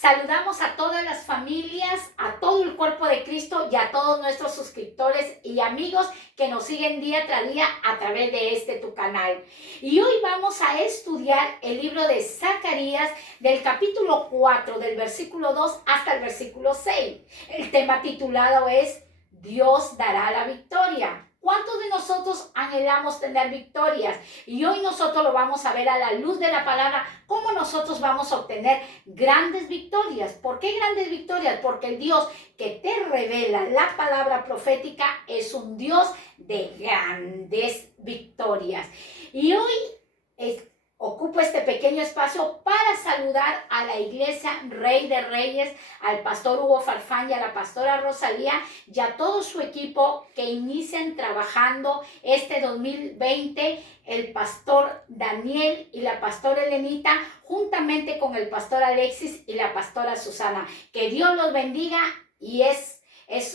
Saludamos a todas las familias, a todo el cuerpo de Cristo y a todos nuestros suscriptores y amigos que nos siguen día tras día a través de tu canal. Y hoy vamos a estudiar el libro de Zacarías del capítulo 4, del versículo 2 hasta el versículo 6. El tema titulado es Dios dará la victoria. ¿Cuántos de nosotros anhelamos tener victorias? Y hoy nosotros lo vamos a ver a la luz de la palabra, cómo nosotros vamos a obtener grandes victorias. ¿Por qué grandes victorias? Porque el Dios que te revela la palabra profética es un Dios de grandes victorias. Y hoy ocupo este pequeño espacio para saludar a la iglesia Rey de Reyes, al pastor Hugo Farfán y a la pastora Rosalía y a todo su equipo que inician trabajando este 2020, el pastor Daniel y la pastora Elenita, juntamente con el pastor Alexis y la pastora Susana. Que Dios los bendiga y es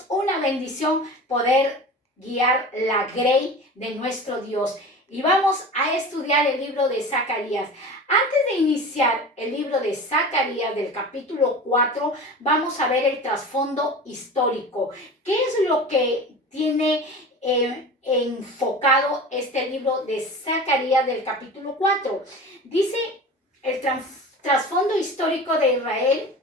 una bendición poder guiar la Grey de nuestro Dios. Y vamos a estudiar el libro de Zacarías. Antes de iniciar el libro de Zacarías del capítulo 4, vamos a ver el trasfondo histórico. ¿Qué es lo que tiene enfocado este libro de Zacarías del capítulo 4? Dice el trasfondo histórico de Israel.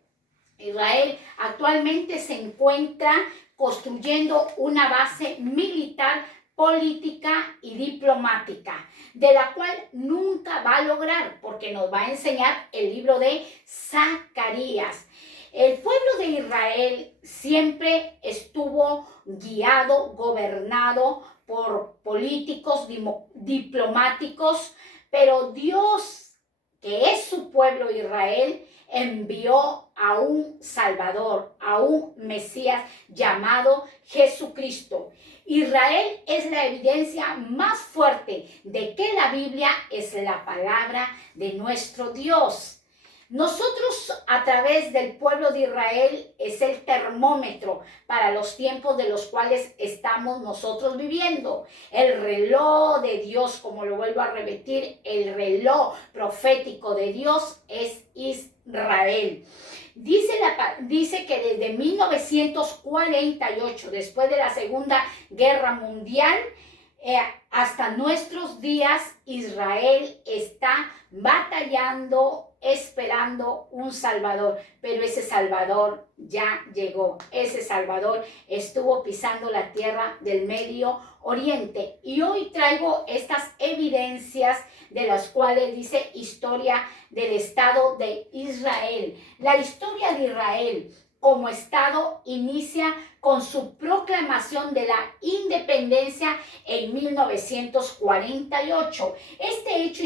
Israel actualmente se encuentra construyendo una base militar, política y diplomática, de la cual nunca va a lograr, porque nos va a enseñar el libro de Zacarías. El pueblo de Israel siempre estuvo guiado, gobernado por políticos, diplomáticos, pero Dios, que es su pueblo Israel, envió a un Salvador, a un Mesías llamado Jesucristo. Israel es la evidencia más fuerte de que la Biblia es la palabra de nuestro Dios. Nosotros, a través del pueblo de Israel, es el termómetro para los tiempos de los cuales estamos nosotros viviendo. El reloj de Dios, como lo vuelvo a repetir, el reloj profético de Dios es Israel. Dice que desde 1948, después de la Segunda Guerra Mundial, hasta nuestros días, Israel está batallando, esperando un Salvador, pero ese Salvador ya llegó. Ese Salvador estuvo pisando la tierra del Medio Oriente. Y hoy traigo estas evidencias de las cuales dice historia del Estado de Israel. La historia de Israel como Estado inicia con su proclamación de la independencia en 1948. Este hecho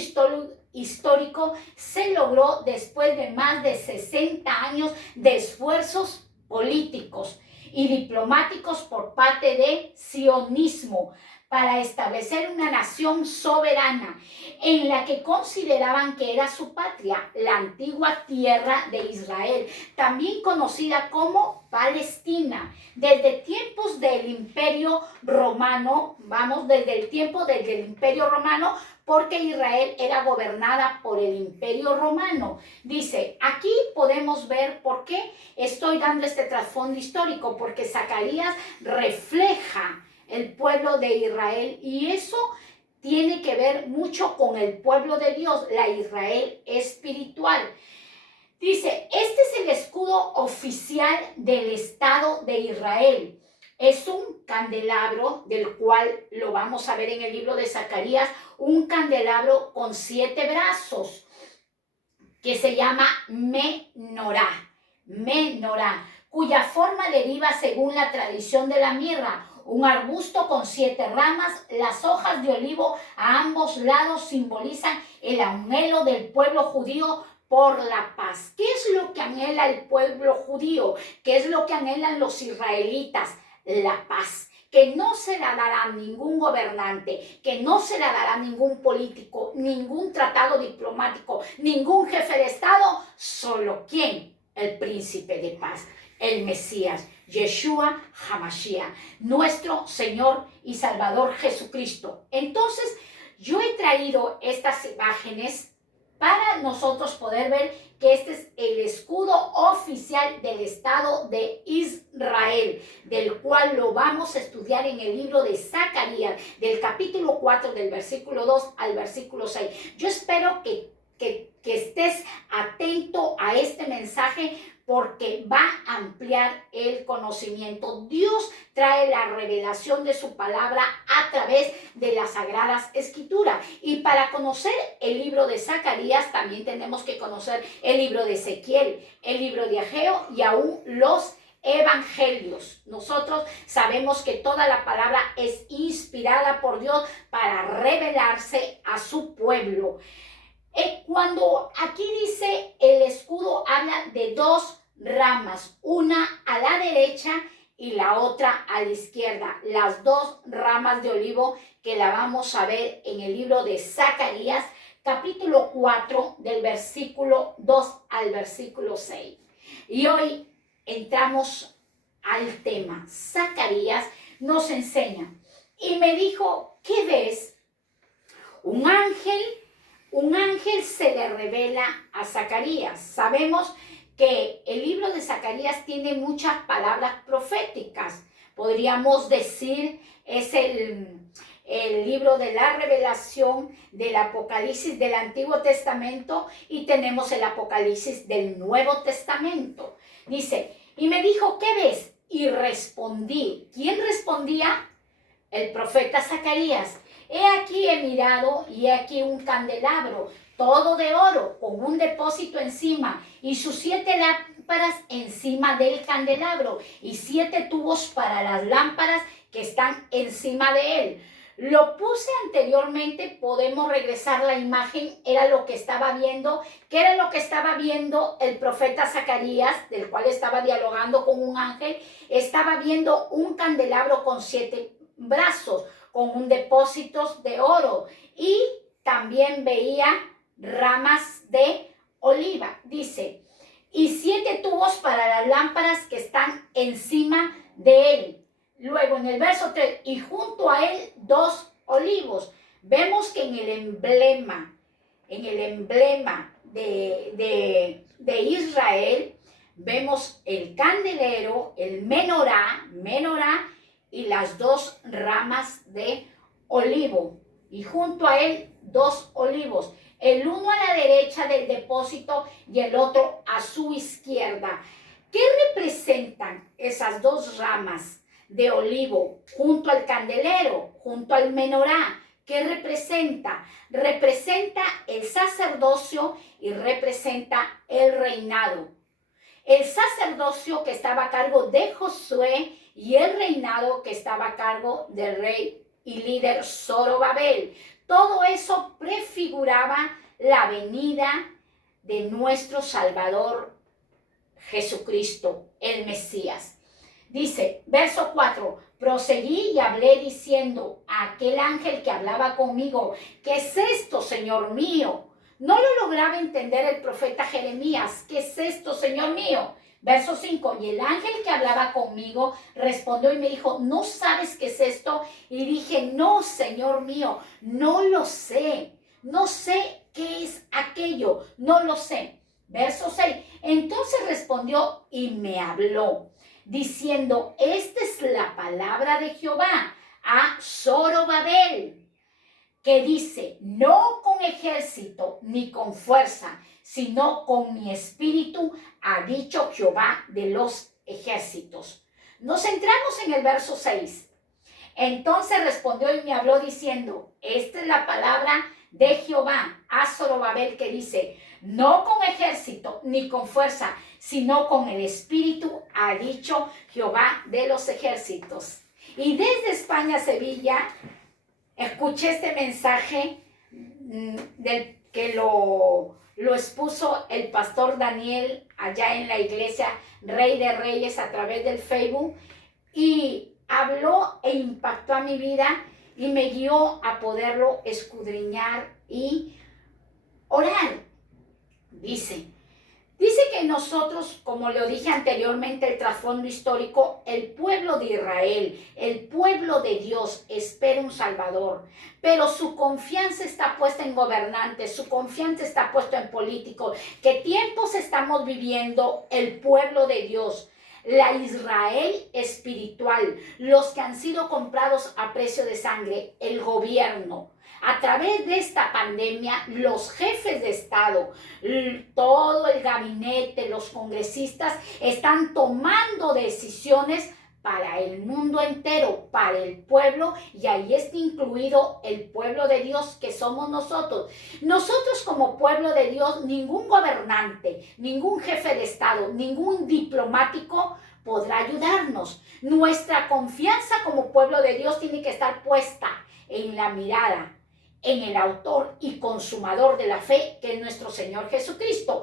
histórico se logró después de más de 60 años de esfuerzos políticos y diplomáticos por parte de sionismo para establecer una nación soberana en la que consideraban que era su patria, la antigua tierra de Israel, también conocida como Palestina. Desde tiempos del Imperio Romano, desde el Imperio Romano, porque Israel era gobernada por el Imperio Romano. Dice, aquí podemos ver por qué estoy dando este trasfondo histórico, porque Zacarías refleja el pueblo de Israel y eso tiene que ver mucho con el pueblo de Dios, la Israel espiritual. Dice, este es el escudo oficial del Estado de Israel. Es un candelabro, del cual lo vamos a ver en el libro de Zacarías, un candelabro con 7 brazos, que se llama menorá, cuya forma deriva según la tradición de la mirra, un arbusto con 7 ramas. Las hojas de olivo a ambos lados simbolizan el anhelo del pueblo judío por la paz. ¿Qué es lo que anhela el pueblo judío? ¿Qué es lo que anhelan los israelitas? La paz, que no se la dará ningún gobernante, que no se la dará ningún político, ningún tratado diplomático, ningún jefe de Estado, solo ¿quién? El príncipe de paz, el Mesías, Yeshua HaMashiach, nuestro Señor y Salvador Jesucristo. Entonces, yo he traído estas imágenes para nosotros poder ver que este es el escudo oficial oficial del Estado de Israel, del cual lo vamos a estudiar en el libro de Zacarías, del capítulo 4, del versículo 2 al versículo 6. Yo espero que estés atento a este mensaje porque va a ampliar el conocimiento. Dios trae la revelación de su palabra a través de las Sagradas Escrituras. Y para conocer el libro de Zacarías también tenemos que conocer el libro de Ezequiel, el libro de Ageo y aún los evangelios. Nosotros sabemos que toda la palabra es inspirada por Dios para revelarse a su pueblo. Cuando aquí dice el escudo, habla de dos ramas, una a la derecha y la otra a la izquierda. Las dos ramas de olivo que la vamos a ver en el libro de Zacarías, capítulo 4, del versículo 2 al versículo 6. Y hoy entramos al tema. Zacarías nos enseña. Y me dijo, ¿qué ves? Un ángel se le revela a Zacarías. Sabemos que el libro de Zacarías tiene muchas palabras proféticas. Podríamos decir, es el libro de la revelación del Apocalipsis del Antiguo Testamento y tenemos el Apocalipsis del Nuevo Testamento. Dice, y me dijo, ¿qué ves? Y respondí. ¿Quién respondía? El profeta Zacarías. He aquí he mirado y he aquí un candelabro, todo de oro, con un depósito encima, y sus 7 lámparas encima del candelabro, y 7 tubos para las lámparas que están encima de él. Lo puse anteriormente, podemos regresar la imagen, era lo que estaba viendo. ¿Qué era lo que estaba viendo el profeta Zacarías, del cual estaba dialogando con un ángel? Estaba viendo un candelabro con 7 brazos, con un depósito de oro, y también veía ramas de oliva. Dice, y 7 tubos para las lámparas que están encima de él. Luego en el verso 3, y junto a él 2 olivos. Vemos que en el emblema de Israel, vemos el candelero, el menorá y las 2 ramas de olivo, y junto a él 2 olivos, el uno a la derecha del depósito y el otro a su izquierda. ¿Qué representan esas 2 ramas de olivo junto al candelero, junto al menorá? ¿Qué representa? Representa el sacerdocio y representa el reinado. El sacerdocio que estaba a cargo de Josué y el reinado que estaba a cargo del rey y líder Zorobabel. Todo eso prefiguraba la venida de nuestro Salvador Jesucristo, el Mesías. Dice, verso 4, proseguí y hablé diciendo a aquel ángel que hablaba conmigo, ¿qué es esto, Señor mío? No lo lograba entender el profeta Jeremías. ¿Qué es esto, Señor mío? Verso 5, y el ángel que hablaba conmigo respondió y me dijo, ¿no sabes qué es esto? Y dije, no, Señor mío, no lo sé. No sé qué es aquello, no lo sé. Verso 6, entonces respondió y me habló, diciendo, esta es la palabra de Jehová a Zorobabel, que dice, no con ejército ni con fuerza, sino con mi espíritu, ha dicho Jehová de los ejércitos. Nos centramos en el verso 6. Entonces respondió y me habló diciendo, esta es la palabra de Jehová a Zorobabel, que dice, no con ejército ni con fuerza, sino con el espíritu, ha dicho Jehová de los ejércitos. Y desde España, Sevilla, escuché este mensaje del que lo expuso el pastor Daniel allá en la iglesia Rey de Reyes a través del Facebook, y habló e impactó a mi vida y me guió a poderlo escudriñar y orar. Dice que nosotros, como lo dije anteriormente, el trasfondo histórico, el pueblo de Israel, el pueblo de Dios espera un Salvador, pero su confianza está puesta en gobernantes, su confianza está puesta en políticos. ¿Qué tiempos estamos viviendo el pueblo de Dios? La Israel espiritual, los que han sido comprados a precio de sangre, el gobierno. A través de esta pandemia, los jefes de Estado, todo el gabinete, los congresistas están tomando decisiones para el mundo entero, para el pueblo, y ahí está incluido el pueblo de Dios que somos nosotros. Nosotros como pueblo de Dios, ningún gobernante, ningún jefe de Estado, ningún diplomático podrá ayudarnos. Nuestra confianza como pueblo de Dios tiene que estar puesta en la mirada, en el autor y consumador de la fe, que es nuestro Señor Jesucristo.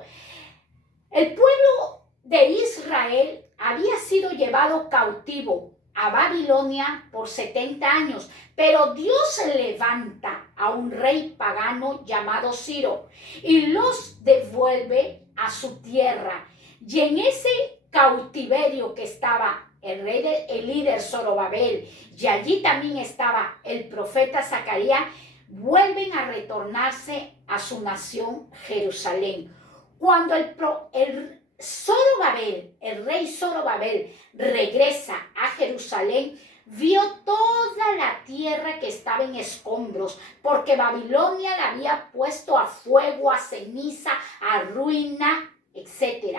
El pueblo de Israel había sido llevado cautivo a Babilonia por 70 años, pero Dios se levanta a un rey pagano llamado Ciro y los devuelve a su tierra. Y en ese cautiverio que estaba el líder Zorobabel, y allí también estaba el profeta Zacarías, vuelven a retornarse a su nación Jerusalén. Cuando el rey Zorobabel regresa a Jerusalén, vio toda la tierra que estaba en escombros, porque Babilonia la había puesto a fuego, a ceniza, a ruina, etc.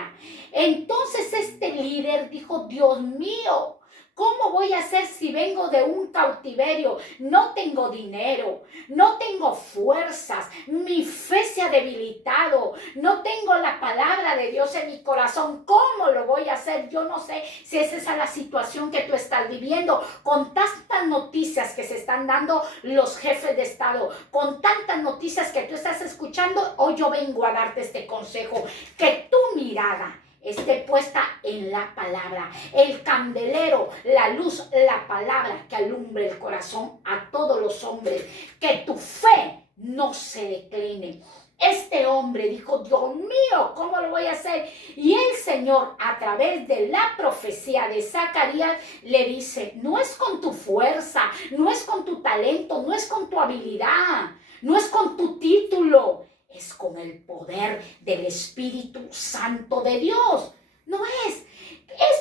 Entonces este líder dijo: Dios mío, ¿cómo voy a hacer si vengo de un cautiverio? No tengo dinero, no tengo fuerzas, mi fe se ha debilitado, no tengo la palabra de Dios en mi corazón. ¿Cómo lo voy a hacer? Yo no sé si es esa la situación que tú estás viviendo, con tantas noticias que se están dando los jefes de Estado, con tantas noticias que tú estás escuchando. Hoy yo vengo a darte este consejo, que tu mirada esté puesta en la palabra, el candelero, la luz, la palabra que alumbre el corazón a todos los hombres, que tu fe no se decline. Este hombre dijo: Dios mío, ¿cómo lo voy a hacer? Y el Señor, a través de la profecía de Zacarías, le dice: no es con tu fuerza, no es con tu talento, no es con tu habilidad, no es con tu título, es con el poder del Espíritu Santo de Dios. No es.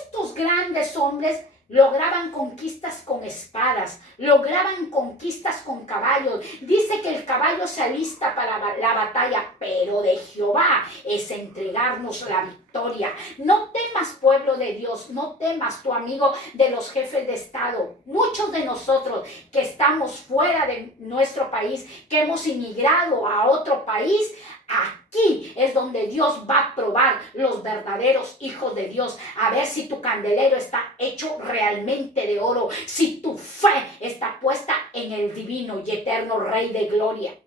Estos grandes hombres lograban conquistas con espadas, lograban conquistas con caballos. Dice que el caballo se alista para la batalla, pero de Jehová es entregarnos la victoria. No temas, pueblo de Dios, no temas, tu amigo de los jefes de Estado. Muchos de nosotros que estamos fuera de nuestro país, que hemos inmigrado a otro país, aquí es donde Dios va a probar los verdaderos hijos de Dios, a ver si tu candelero está hecho realmente de oro, si tu fe está puesta en el divino y eterno Rey de gloria.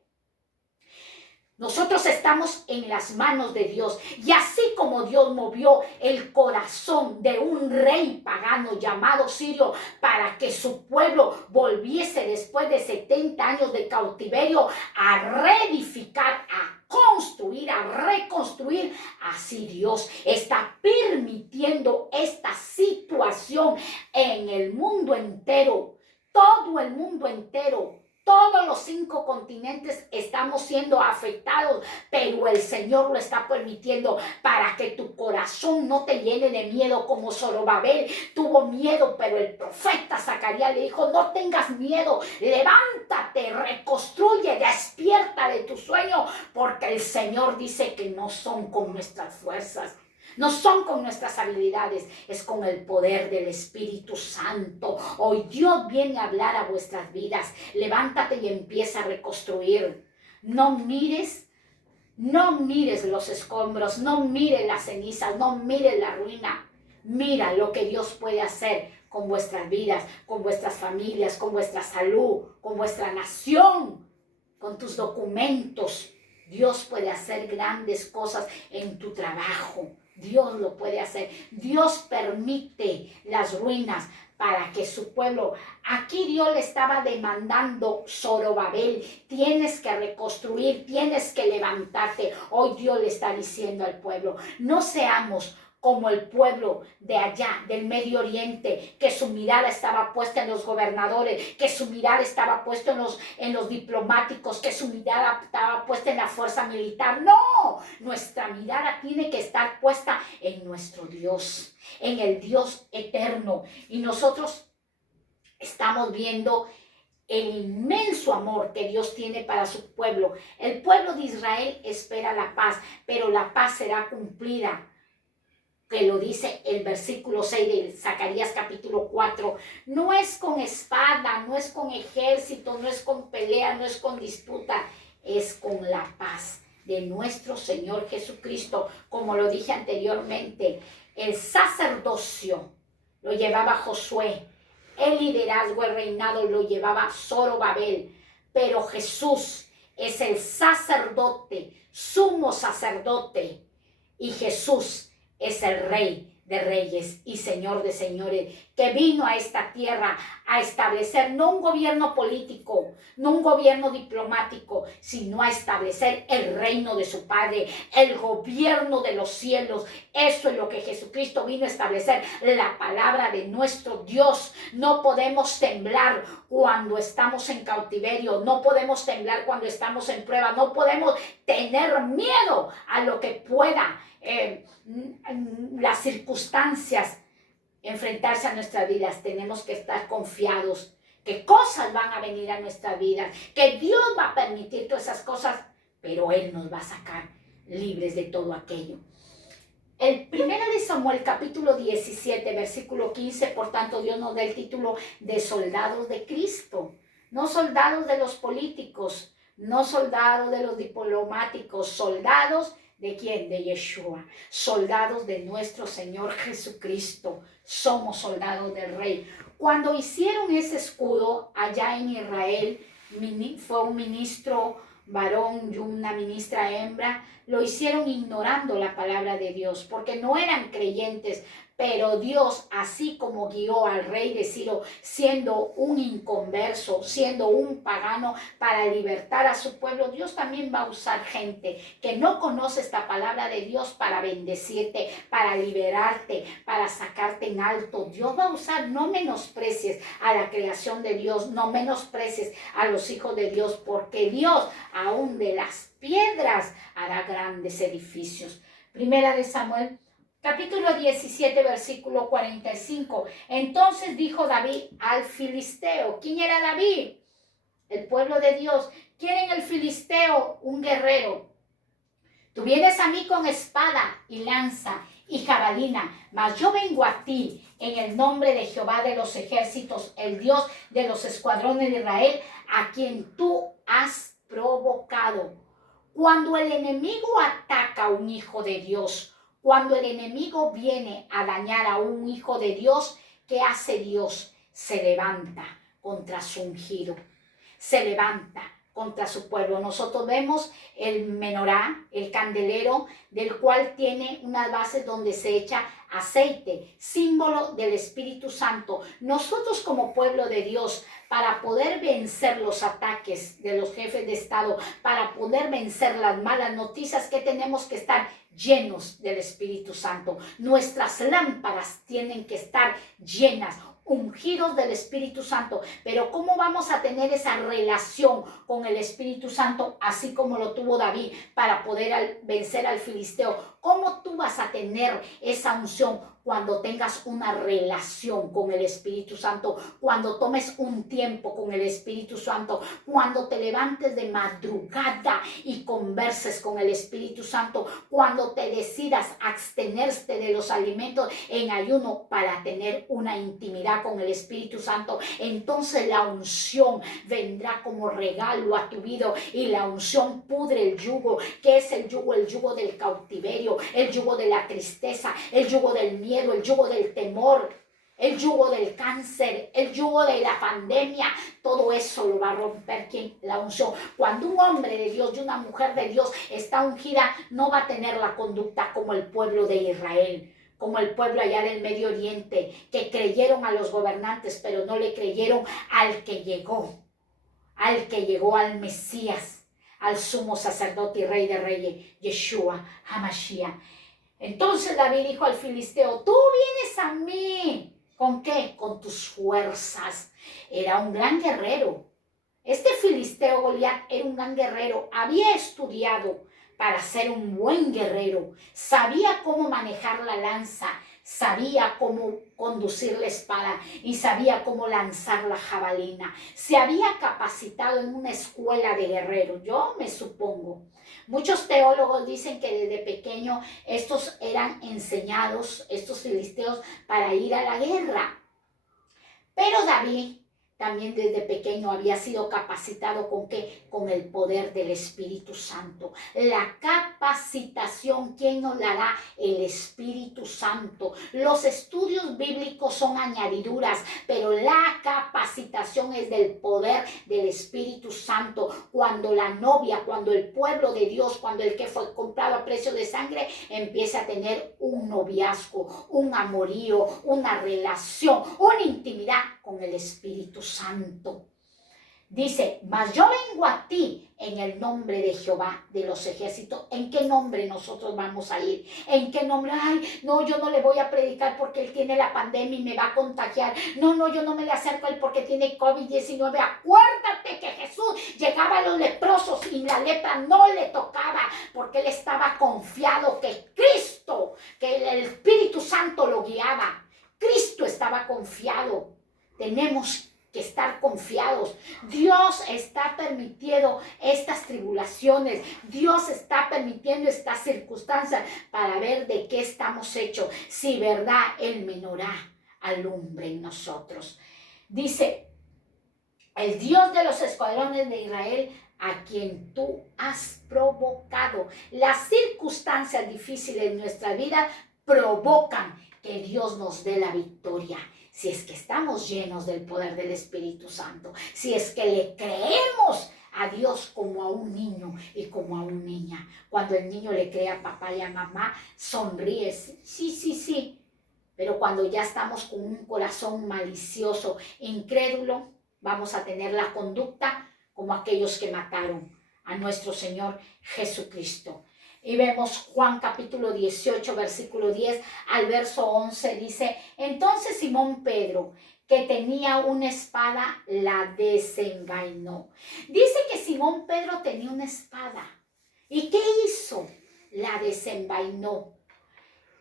Nosotros estamos en las manos de Dios, y así como Dios movió el corazón de un rey pagano llamado Ciro para que su pueblo volviese después de 70 años de cautiverio a reedificar, a construir, a reconstruir, así Dios está permitiendo esta situación en el mundo entero, todo el mundo entero. Todos los 5 continentes estamos siendo afectados, pero el Señor lo está permitiendo para que tu corazón no te llene de miedo, como Zorobabel tuvo miedo, pero el profeta Zacarías le dijo: no tengas miedo, levántate, reconstruye, despierta de tu sueño, porque el Señor dice que no son con nuestras fuerzas, no son con nuestras habilidades, es con el poder del Espíritu Santo. Hoy Dios viene a hablar a vuestras vidas. Levántate y empieza a reconstruir. No mires los escombros, no mires las cenizas, no mires la ruina. Mira lo que Dios puede hacer con vuestras vidas, con vuestras familias, con vuestra salud, con vuestra nación, con tus documentos. Dios puede hacer grandes cosas en tu trabajo. Dios lo puede hacer. Dios permite las ruinas para que su pueblo, aquí Dios le estaba demandando, Zorobabel, tienes que reconstruir, tienes que levantarte. Hoy Dios le está diciendo al pueblo, no seamos como el pueblo de allá, del Medio Oriente, que su mirada estaba puesta en los gobernadores, que su mirada estaba puesta en los diplomáticos, que su mirada estaba puesta en la fuerza militar. No, nuestra mirada tiene que estar puesta en nuestro Dios, en el Dios eterno. Y nosotros estamos viendo el inmenso amor que Dios tiene para su pueblo. El pueblo de Israel espera la paz, pero la paz será cumplida, que lo dice el versículo 6 de Zacarías capítulo 4, no es con espada, no es con ejército, no es con pelea, no es con disputa, es con la paz de nuestro Señor Jesucristo. Como lo dije anteriormente, el sacerdocio lo llevaba Josué, el liderazgo, el reinado lo llevaba Zorobabel, pero Jesús es el sacerdote, sumo sacerdote, y Jesús es el Rey de reyes y Señor de señores, que vino a esta tierra a establecer no un gobierno político, no un gobierno diplomático, sino a establecer el reino de su Padre, el gobierno de los cielos. Eso es lo que Jesucristo vino a establecer, la palabra de nuestro Dios. No podemos temblar cuando estamos en cautiverio, no podemos temblar cuando estamos en prueba, no podemos tener miedo a lo que pueda las circunstancias enfrentarse a nuestras vidas. Tenemos que estar confiados que cosas van a venir a nuestras vidas, que Dios va a permitir todas esas cosas, pero Él nos va a sacar libres de todo aquello. El 1 de Samuel capítulo 17 versículo 15, por tanto Dios nos da el título de soldados de Cristo, no soldados de los políticos, no soldados de los diplomáticos, soldados ¿de quién? De Yeshua. Soldados de nuestro Señor Jesucristo. Somos soldados del Rey. Cuando hicieron ese escudo allá en Israel, fue un ministro varón y una ministra hembra, lo hicieron ignorando la palabra de Dios, porque no eran creyentes. Pero Dios, así como guió al rey de Ciro, siendo un inconverso, siendo un pagano, para libertar a su pueblo, Dios también va a usar gente que no conoce esta palabra de Dios para bendecirte, para liberarte, para sacarte en alto. Dios va a usar, no menosprecies a la creación de Dios, no menosprecies a los hijos de Dios, porque Dios, aún de las piedras, hará grandes edificios. Primera de Samuel capítulo 17, versículo 45. Entonces dijo David al filisteo. ¿Quién era David? El pueblo de Dios. ¿Quién era el filisteo? Un guerrero. Tú vienes a mí con espada y lanza y jabalina, mas yo vengo a ti en el nombre de Jehová de los ejércitos, el Dios de los escuadrones de Israel, a quien tú has provocado. Cuando el enemigo ataca a un hijo de Dios, cuando el enemigo viene a dañar a un hijo de Dios, ¿qué hace Dios? Se levanta contra su ungido, se levanta contra su pueblo. Nosotros vemos el menorá, el candelero, del cual tiene unas bases donde se echa aceite, símbolo del Espíritu Santo. Nosotros como pueblo de Dios, para poder vencer los ataques de los jefes de Estado, para poder vencer las malas noticias, que tenemos que estar llenos del Espíritu Santo. Nuestras lámparas tienen que estar llenas, ungidos del Espíritu Santo. Pero ¿cómo vamos a tener esa relación con el Espíritu Santo, así como lo tuvo David para poder vencer al filisteo? ¿Cómo tú vas a tener esa unción? Cuando tengas una relación con el Espíritu Santo, cuando tomes un tiempo con el Espíritu Santo, cuando te levantes de madrugada y converses con el Espíritu Santo, cuando te decidas abstenerte de los alimentos en ayuno para tener una intimidad con el Espíritu Santo, entonces la unción vendrá como regalo a tu vida, y la unción pudre el yugo. ¿Qué es el yugo? El yugo del cautiverio, el yugo de la tristeza, el yugo del miedo, el yugo del temor, el yugo del cáncer, el yugo de la pandemia. Todo eso lo va a romper ¿quién? La unción. Cuando un hombre de Dios y una mujer de Dios está ungida, no va a tener la conducta como el pueblo de Israel. como el pueblo allá del Medio Oriente, que creyeron a los gobernantes, pero no le creyeron al que llegó al Mesías, al sumo sacerdote y rey de reyes, Yeshua HaMashiach. Entonces David dijo al filisteo, tú vienes a mí. ¿Con qué? Con tus fuerzas. Era un gran guerrero. Este filisteo Goliat era un gran guerrero. Había estudiado para ser un buen guerrero. Sabía cómo manejar la lanza. Sabía cómo conducir la espada y sabía cómo lanzar la jabalina. Se había capacitado en una escuela de guerreros, yo me supongo. Muchos teólogos dicen que desde pequeño estos eran enseñados, estos filisteos, para ir a la guerra. Pero David también desde pequeño había sido capacitado ¿con qué? Con el poder del Espíritu Santo. La capacitación, ¿quién nos la da? El Espíritu Santo. Los estudios bíblicos son añadiduras, pero la capacitación es del poder del Espíritu Santo. Cuando la novia, cuando el pueblo de Dios, cuando el que fue comprado a precio de sangre, empieza a tener un noviazgo, un amorío, una relación, una intimidad con el Espíritu Santo. Dice, mas yo vengo a ti en el nombre de Jehová de los ejércitos. ¿En qué nombre nosotros vamos a ir? ¿En qué nombre? Ay, no, yo no le voy a predicar porque él tiene la pandemia y me va a contagiar. No, yo no me le acerco a él porque tiene COVID-19. Acuérdate que Jesús llegaba a los leprosos y la lepra no le tocaba porque él estaba confiado que Cristo, que el Espíritu Santo lo guiaba. Cristo estaba confiado. Tenemos que estar confiados. Dios está permitiendo estas tribulaciones. Dios está permitiendo estas circunstancias para ver de qué estamos hechos. Si verdad el menorá alumbre en nosotros. Dice, el Dios de los escuadrones de Israel, a quien tú has provocado. Las circunstancias difíciles de nuestra vida provocan que Dios nos dé la victoria. Si es que estamos llenos del poder del Espíritu Santo, si es que le creemos a Dios como a un niño y como a una niña. Cuando el niño le cree a papá y a mamá, sonríe, sí. Pero cuando ya estamos con un corazón malicioso, incrédulo, vamos a tener la conducta como aquellos que mataron a nuestro Señor Jesucristo. Y vemos Juan capítulo 18, versículo 10 al verso 11, dice, entonces Simón Pedro, que tenía una espada, la desenvainó. Dice que Simón Pedro tenía una espada. ¿Y qué hizo? La desenvainó.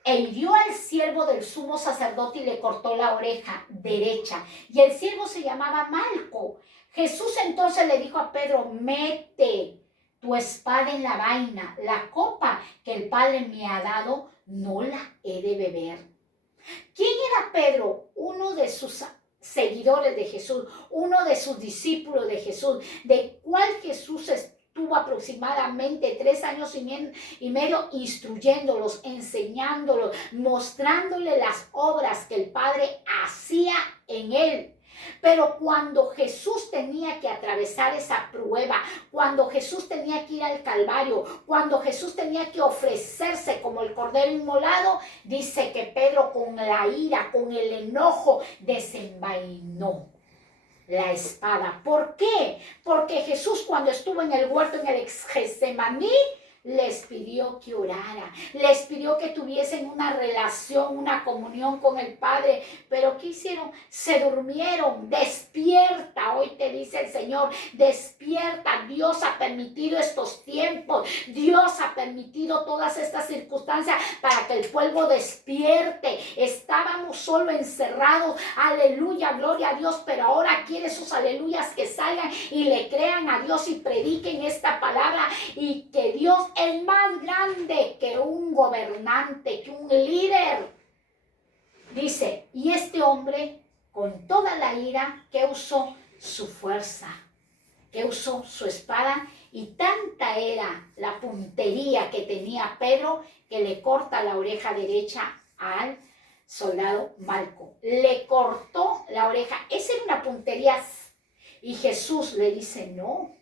E hirió al siervo del sumo sacerdote y le cortó la oreja derecha. Y el siervo se llamaba Malco. Jesús entonces le dijo a Pedro, mete tu espada en la vaina, la copa que el Padre me ha dado, no la he de beber. ¿Quién era Pedro? Uno de sus seguidores de Jesús, uno de sus discípulos de Jesús, de cual Jesús estuvo aproximadamente 3 años y medio instruyéndolos, enseñándolos, mostrándole las obras que el Padre hacía en él. Pero cuando Jesús tenía que atravesar esa prueba, cuando Jesús tenía que ir al Calvario, cuando Jesús tenía que ofrecerse como el cordero inmolado, dice que Pedro con la ira, con el enojo, desenvainó la espada. ¿Por qué? Porque Jesús cuando estuvo en el huerto, en el Getsemaní, les pidió que orara, les pidió que tuviesen una relación, una comunión con el Padre, pero ¿qué hicieron? Se durmieron. Despierta, hoy te dice el Señor, despierta. Dios ha permitido estos tiempos, Dios ha permitido todas estas circunstancias para que el pueblo despierte. Estábamos solo encerrados, aleluya, gloria a Dios, pero ahora quiere esos aleluyas que salgan y le crean a Dios y prediquen esta palabra, y que Dios es más grande que un gobernante, que un líder. Dice, y este hombre con toda la ira que usó su fuerza, que usó su espada, y tanta era la puntería que tenía Pedro que le corta la oreja derecha al soldado Malco. Le cortó la oreja. Esa era una puntería. Y Jesús le dice, no.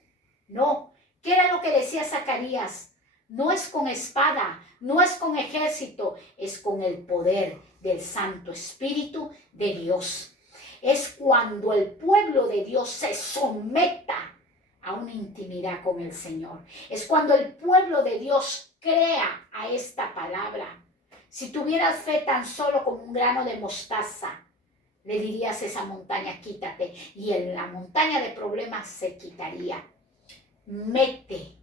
¿Qué era lo que decía Zacarías? no es con espada, no es con ejército, es con el poder del Santo Espíritu de Dios. Es cuando el pueblo de Dios se someta a una intimidad con el Señor. Es cuando el pueblo de Dios crea a esta palabra. Si tuvieras fe tan solo como un grano de mostaza, le dirías a esa montaña, quítate, y en la montaña de problemas se quitaría. Mete.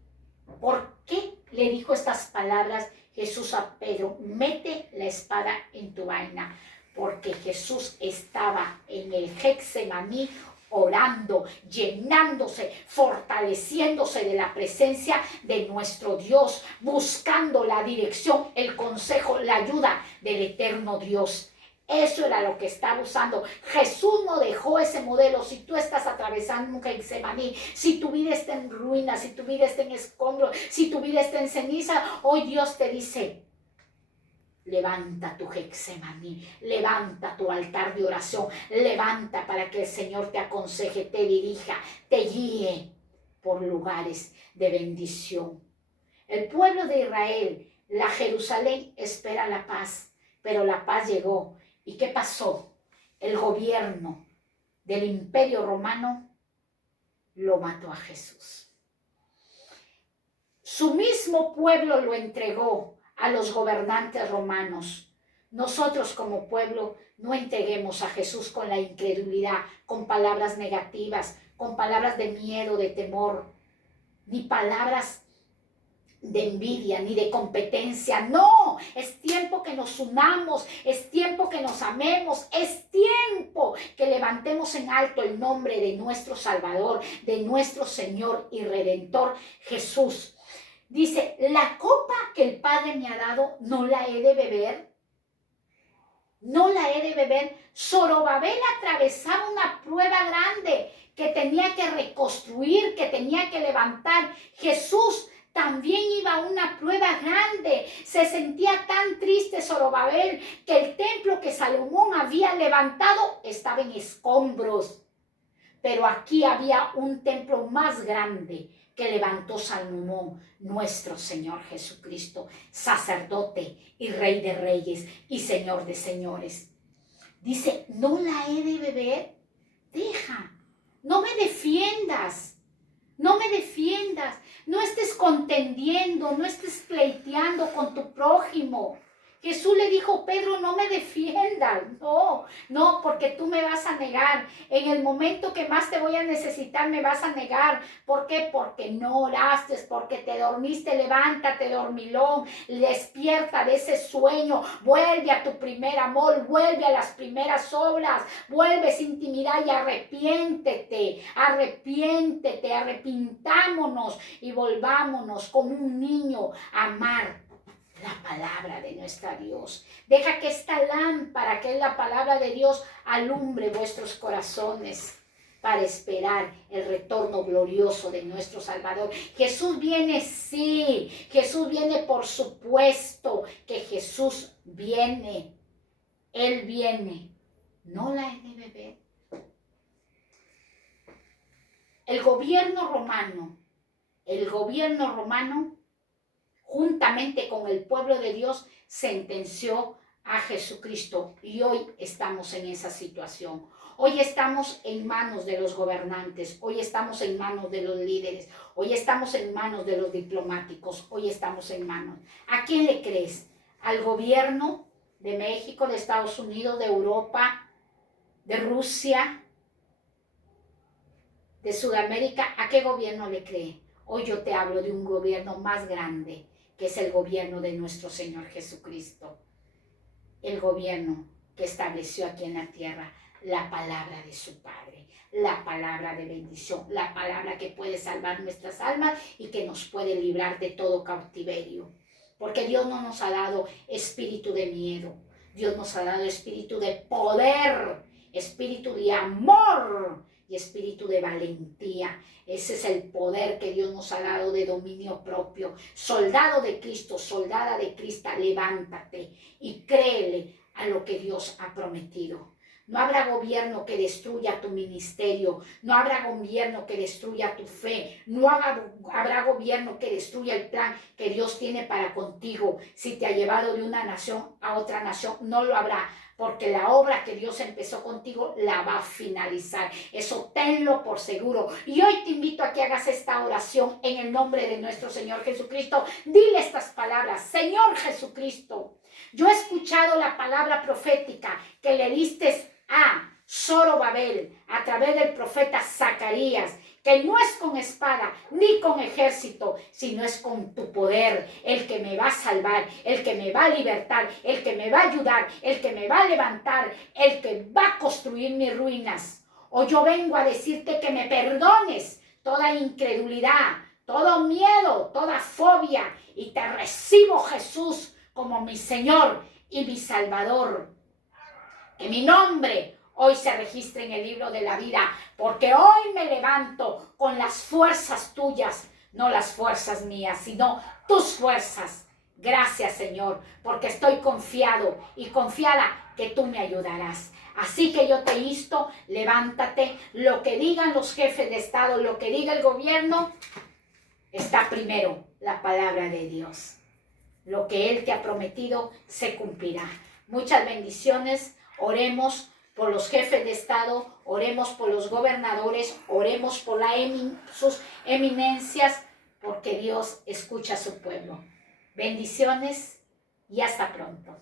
¿Por qué le dijo estas palabras Jesús a Pedro? Mete la espada en tu vaina. Porque Jesús estaba en el Getsemaní orando, llenándose, fortaleciéndose de la presencia de nuestro Dios, buscando la dirección, el consejo, la ayuda del eterno Dios. Eso era lo que estaba usando. Jesús no dejó ese modelo. Si tú estás atravesando un Getsemaní, si tu vida está en ruinas, si tu vida está en escombros, si tu vida está en ceniza, hoy Dios te dice, levanta tu Getsemaní, levanta tu altar de oración, levanta para que el Señor te aconseje, te dirija, te guíe por lugares de bendición. El pueblo de Israel, la Jerusalén, espera la paz, pero la paz llegó. ¿Y qué pasó? El gobierno del Imperio Romano lo mató a Jesús. Su mismo pueblo lo entregó a los gobernantes romanos. Nosotros como pueblo no entreguemos a Jesús con la incredulidad, con palabras negativas, con palabras de miedo, de temor, ni palabras de envidia, ni de competencia. No, es tiempo que nos unamos, es tiempo que nos amemos, es tiempo que levantemos en alto el nombre de nuestro Salvador, de nuestro Señor y Redentor Jesús. Dice, la copa que el Padre me ha dado, ¿no la he de beber? No la he de beber. Zorobabel atravesaba una prueba grande que tenía que reconstruir, que tenía que levantar. Jesús también iba a una prueba grande. Se sentía tan triste Zorobabel que el templo que Salomón había levantado estaba en escombros. Pero aquí había un templo más grande que levantó Salomón, nuestro Señor Jesucristo, sacerdote y Rey de reyes y Señor de señores. Dice, ¿no la he de beber? Deja, no me defiendas. No me defiendas, no estés contendiendo, no estés pleiteando con tu prójimo. Jesús le dijo, Pedro, no me defiendas, no, porque tú me vas a negar. En el momento que más te voy a necesitar, me vas a negar. ¿Por qué? Porque no oraste, porque te dormiste. Levántate, dormilón, despierta de ese sueño, vuelve a tu primer amor, vuelve a las primeras obras, vuelve sin intimidad y arrepintámonos y volvámonos como un niño a amar la palabra de nuestro Dios. Deja que esta lámpara, que es la palabra de Dios, alumbre vuestros corazones para esperar el retorno glorioso de nuestro Salvador. Jesús viene, sí. Jesús viene, por supuesto que Jesús viene. Él viene. No la he de beber. El gobierno romano, juntamente con el pueblo de Dios, sentenció a Jesucristo. Y hoy estamos en esa situación. Hoy estamos en manos de los gobernantes. Hoy estamos en manos de los líderes. Hoy estamos en manos de los diplomáticos. Hoy estamos en manos. ¿A quién le crees? ¿Al gobierno de México, de Estados Unidos, de Europa, de Rusia, de Sudamérica? ¿A qué gobierno le cree? Hoy yo te hablo de un gobierno más grande, que es el gobierno de nuestro Señor Jesucristo. El gobierno que estableció aquí en la tierra la palabra de su Padre, la palabra de bendición, la palabra que puede salvar nuestras almas y que nos puede librar de todo cautiverio. Porque Dios no nos ha dado espíritu de miedo, Dios nos ha dado espíritu de poder, espíritu de amor y espíritu de valentía. Ese es el poder que Dios nos ha dado, de dominio propio. Soldado de Cristo, soldada de Cristo, levántate y créele a lo que Dios ha prometido. No habrá gobierno que destruya tu ministerio. No habrá gobierno que destruya tu fe. No habrá gobierno que destruya el plan que Dios tiene para contigo. Si te ha llevado de una nación a otra nación, no lo habrá. Porque la obra que Dios empezó contigo la va a finalizar. Eso tenlo por seguro. Y hoy te invito a que hagas esta oración en el nombre de nuestro Señor Jesucristo. Dile estas palabras: Señor Jesucristo, yo he escuchado la palabra profética que le diste a Zorobabel a través del profeta Zacarías, que no es con espada ni con ejército, sino es con tu poder, el que me va a salvar, el que me va a libertar, el que me va a ayudar, el que me va a levantar, el que va a construir mis ruinas. Hoy yo vengo a decirte que me perdones toda incredulidad, todo miedo, toda fobia, y te recibo, Jesús, como mi Señor y mi Salvador. Que mi nombre hoy se registre en el libro de la vida, porque hoy me levanto con las fuerzas tuyas, no las fuerzas mías, sino tus fuerzas. Gracias, Señor, porque estoy confiado y confiada que tú me ayudarás. Así que yo te insto, levántate. Lo que digan los jefes de Estado, lo que diga el gobierno, está primero la palabra de Dios. Lo que Él te ha prometido se cumplirá. Muchas bendiciones. Oremos por los jefes de Estado, oremos por los gobernadores, oremos por sus eminencias, porque Dios escucha a su pueblo. Bendiciones y hasta pronto.